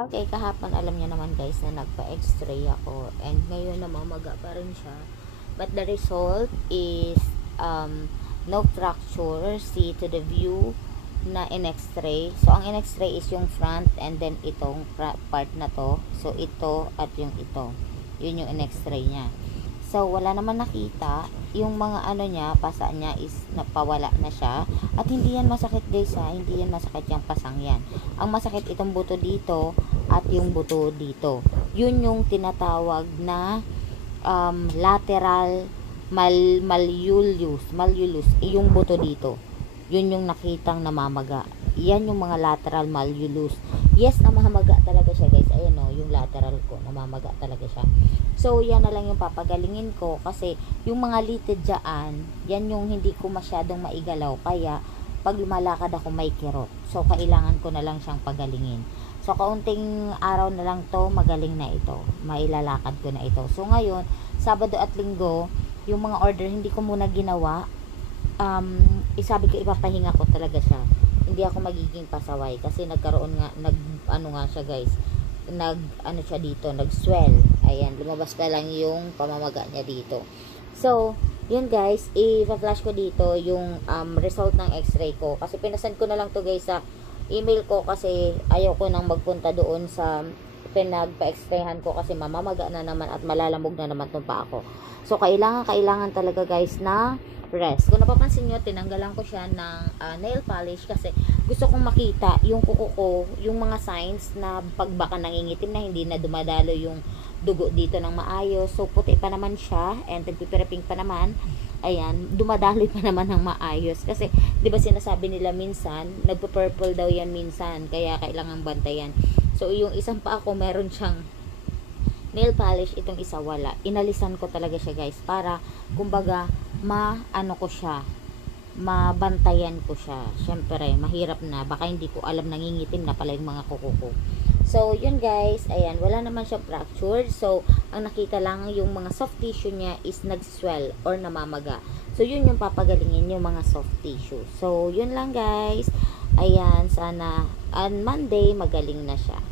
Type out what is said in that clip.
Okay, kahapon alam niyo naman guys na nagpa-x-ray ako and ngayon namamaga pa rin siya. But the result is no fracture. See to the view na in x-ray. So ang in x-ray is yung front and then itong part na to. So ito at yung ito. Yun yung in x-ray niya. So wala naman nakita. Yung mga ano niya, pasa niya is napawala na siya. At hindi yan masakit guys ha. Hindi yan masakit yung pasang yan. Ang masakit itong buto dito at yung buto dito. Yun yung tinatawag na lateral malleolus. Yung buto dito. Yun yung nakitang namamaga. Yan yung mga lateral malleolus. Yes, namamaga talaga siya guys. Ayan o, yung lateral ko. Namamaga talaga siya. So, yan na lang yung papagalingin ko. Kasi, yung mga litid dyan, yan yung hindi ko masyadong maigalaw. Kaya, pag lumalakad ako may kirot. So, kailangan ko na lang siyang pagalingin. So, kaunting araw na lang to, magaling na ito. Mailalakad ko na ito. So, ngayon, Sabado at Linggo, yung mga order, hindi ko muna ginawa. Sabi ko, ipapahinga ko talaga siya. Hindi ako magiging pasaway. Kasi nagkaroon nga, siya guys. Siya dito, nag-swell. Ayan, lumabas na lang yung pamamaga niya dito. So, yun guys, i-flash ko dito yung result ng x-ray ko. Kasi pinasend ko na lang to guys sa email ko kasi ayaw ko nang magpunta doon sa pinagpa-x-rayhan ko kasi mamamaga na naman at malalamog na naman itong pa ako. So, kailangan talaga guys na rest. Kung napapansin nyo, tinanggalan ko siya ng nail polish kasi gusto kong makita yung kuko ko, yung mga signs na pag baka nangingitim na hindi na dumadalo yung dugo dito ng maayos. So, puti pa naman siya and nagpipiraping pa naman. Ayan, dumadaloy pa naman ng maayos. Kasi, di ba sinasabi nila minsan, nagpo-purple daw yan minsan, kaya kailangan bantayan. So, yung isang pa ako, meron siyang nail polish, itong isa wala. Inalisan ko talaga siya guys, para, kumbaga, mabantayan ko siya. Syempre, mahirap na. Baka hindi ko alam, nangingitim na pala yung mga kuko ko. So, yun guys. Ayan, wala naman siya fractured. So, ang nakita lang yung mga soft tissue niya is nag-swell or namamaga. So, yun yung papagalingin yung mga soft tissue. So, yun lang guys. Ayan, sana on Monday magaling na siya.